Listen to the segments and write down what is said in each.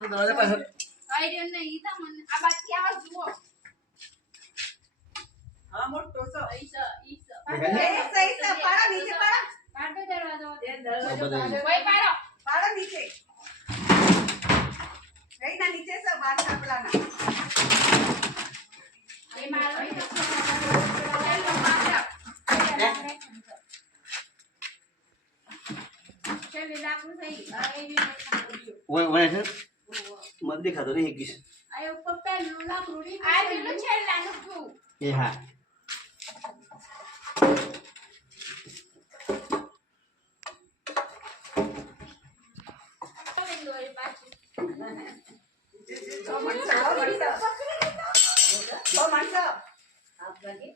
દરવાજા પાસે આઈડિયા નહીં ઈ તો મને દેખાતો નહીં એકવીસ એ હા.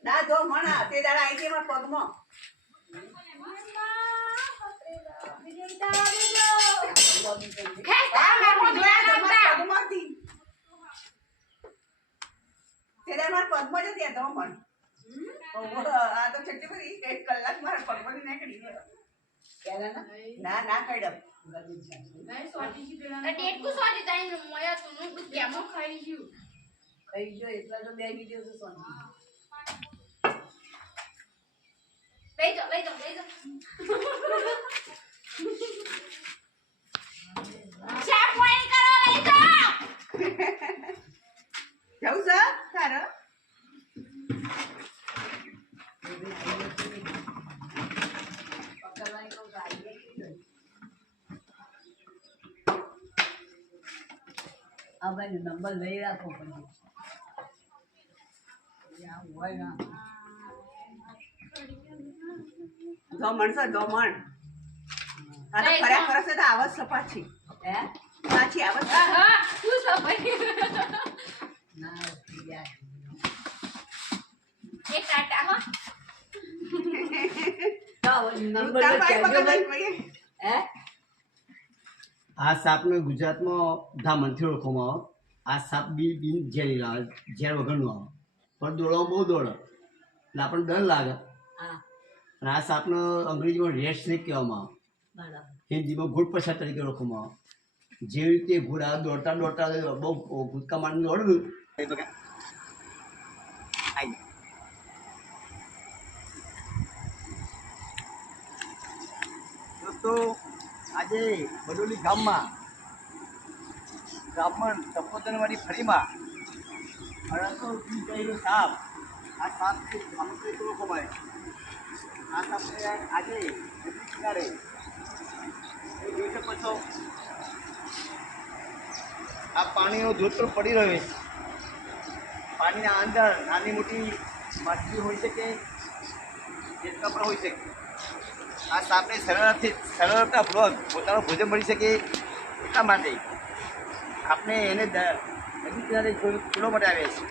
ના જો મણા તે દાડા આઈ તેમાં પગમાં. આ તો છઠ્ઠી બધી એક કલાક મારા પગમાંથી નીકળી ગયો ના ના ખાઈ ગયું. ખાઈ ગયો? એટલા તો બે વીડિયો સોની લઈ જાઓ લઈ જાઓ લઈ જાઓ. આ ભાઈ નંબર લઈ રાખો પડે ત્યાં હોય ના જો મણસો જો મણ તો ફર્યા ફરસ તો આવત છે હે? પાછી આવત શું ના ટાટા હો. નંબર. હે? આ સાપને ગુજરાતમાં ધામણથી ઓળખવામાં આવે. આ સાપ બી બિન ઝેરી આવે ઝેર વગરનું આવે. પણ દોડવામાં બહુ દોડે. એટલે આપણને ડર લાગે. અને આ સાપનો અંગ્રેજીમાં રેડ સ્નેક કહેવામાં આવે. હિન્દીમાં ઘૂડ પછા તરીકે ઓળખવામાં આવે. જેવી રીતે ઘોડા દોડતા દોડતા બહુ કૂદકા મારીને દોડ્યું ગયા. દોસ્તો આજે બડોલી ગામમાં બ્રાહ્મણ સંબોધનવાળી ફળીમાં પરંતુ ગયેલો સાપ, આ સાપથી સામગ્રી ઓળખવામાં આવે આ સાપને આજે કિનારે એ જોઈ શકો છો આ પાણીનો ધોધ પણ પડી રહ્યો છે. પાણીના અંદર નાની મોટી માછલી હોઈ શકે, જેટલા પણ હોઈ શકે. આ સાપને સરળતાથી સરળતાપૂર્વક પોતાનું ભોજન મળી શકે એટલા માટે આપણે એને નદી કિનારે ખુલ્લો માટે આવ્યા છીએ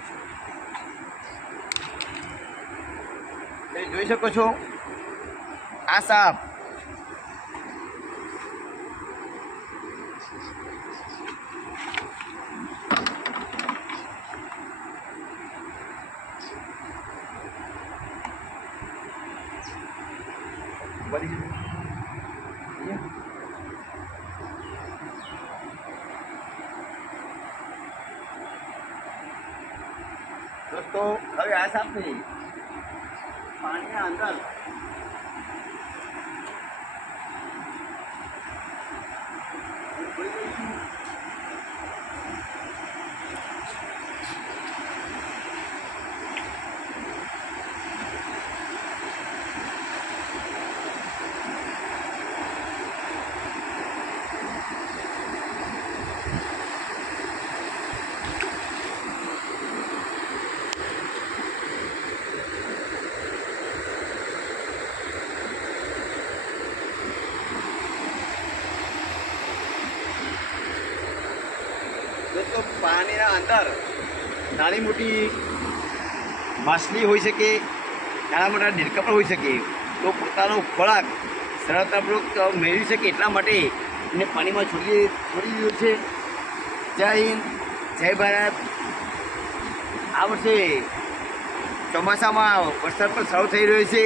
તમે જોઈ શકો છો, આ સાપ વળી દોસ્તો હવે આ સાપની. પાણીના અંદર. પાણીના અંદર નાની મોટી માછલી હોઈ શકે, નાના મોટા દેડકા પણ હોઈ શકે. તો પોતાનો ખોરાક સરળતાપૂર્વક મેળવી શકે એટલા માટે એને પાણીમાં છોડી છોડી દીધો છે. જય હિન્દ, જય ભારત. આ વર્ષે ચોમાસામાં વરસાદ પણ સારો થઈ રહ્યો છે.